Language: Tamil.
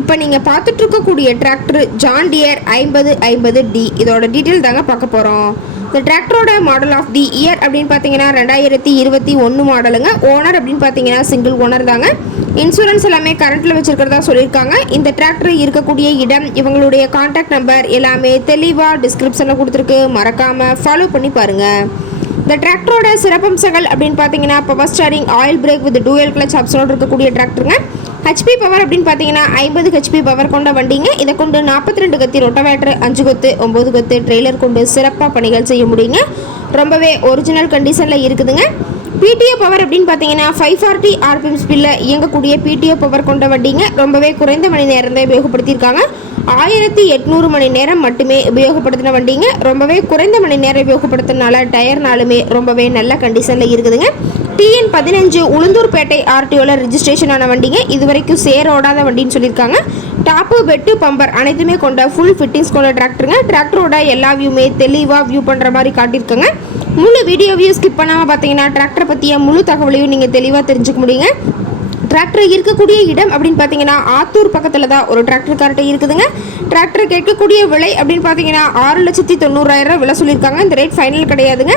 இப்போ நீங்கள் பார்த்துட்டு இருக்கக்கூடிய டிராக்டர் ஜான் டியர் ஐம்பது ஐம்பது டி இதோட டீட்டெயில் தாங்க பார்க்க போகிறோம் இந்த டிராக்டரோட மாடல் ஆஃப் தி இயர் அப்படின்னு பார்த்தீங்கன்னா ரெண்டாயிரத்தி இருபத்தி ஒன்று மாடலுங்க ஓனர் அப்படின்னு பார்த்தீங்கன்னா சிங்கிள் ஓனர் தாங்க. இன்சூரன்ஸ் எல்லாமே கரண்ட்டில் வச்சுருக்கிறதா சொல்லியிருக்காங்க. இந்த டிராக்டர் இருக்கக்கூடிய இடம் இவங்களுடைய காண்டாக்ட் நம்பர் எல்லாமே தெளிவாக டிஸ்கிரிப்ஷனில் கொடுத்துருக்கு. மறக்காமல் ஃபாலோ பண்ணி பாருங்கள் இந்த டிராக்டரோட சிறப்பம்சங்கள் அப்படின்னு பார்த்தீங்கன்னா power steering oil brake with dual clutch ஆப்ஷனோடு இருக்கக்கூடிய டிராக்டருங்க ஹெச்பி பவர் அப்படின்னு பார்த்தீங்கன்னா ஐம்பது ஹெச்பி பவர் கொண்ட வண்டிங்க. இதை கொண்டு நாற்பத்தி ரெண்டு கத்தி ரொட்டவேட்டர் அஞ்சு கொத்து ஒம்பது கொத்து ட்ரெய்லர் கொண்டு சிறப்பாக பணிகள் செய்ய முடியுங்க. ரொம்பவே ஒரிஜினல் கண்டிஷனில் இருக்குதுங்க. பிடிஓ பவர் அப்படின்னு பார்த்தீங்கன்னா ஃபைவ் ஃபார்ட்டி ஆர்பிஎம் ஸ்பீடில் இயங்கக்கூடிய பிடிஓ பவர் கொண்ட வண்டிங்க. ரொம்பவே குறைந்த மணி நேரம் தான் உபயோகப்படுத்தியிருக்காங்க. ஆயிரத்தி எட்நூறு மணி நேரம் மட்டுமே உபயோகப்படுத்தின வண்டிங்க. ரொம்பவே குறைந்த மணி நேரம் உபயோகப்படுத்தினால டயர்னாலுமே ரொம்பவே நல்ல கண்டிஷனில் இருக்குதுங்க. டிஎன் பதினஞ்சு உளுந்தூர்பேட்டை ஆர்டிஓவில் ரிஜிஸ்ட்ரேஷன் ஆன வண்டிங்க. இது வரைக்கும் சேரோடாத ஓடாத வண்டின்னு சொல்லியிருக்காங்க. டாப்பு பெட்டு பம்பர் அனைத்துமே கொண்ட ஃபுல் ஃபிட்டிங்ஸ் கொண்ட டிராக்டருங்க டிராக்டரோட எல்லா வியூமே தெளிவாக வியூ பண்ணுற மாதிரி காட்டியிருக்காங்க. முழு வீடியோவையும் ஸ்கிப் பண்ணாமல் பார்த்தீங்கன்னா டிராக்டரை பற்றிய முழு தகவலையும் நீங்கள் தெளிவாக தெரிஞ்சுக்க முடியுங்க. டிராக்டர் இருக்கக்கூடிய இடம் அப்படின்னு பார்த்தீங்கன்னா ஆத்தூர் பக்கத்தில் தான் ஒரு டிராக்டர் கார்ட்டை இருக்குதுங்க. டிராக்டர் கேட்கக்கூடிய விலை அப்படின்னு பார்த்தீங்கன்னா ஆறு லட்சத்தி தொண்ணூறாயிரம் விலை சொல்லியிருக்காங்க. இந்த ரேட் ஃபைனல் கிடையாதுங்க.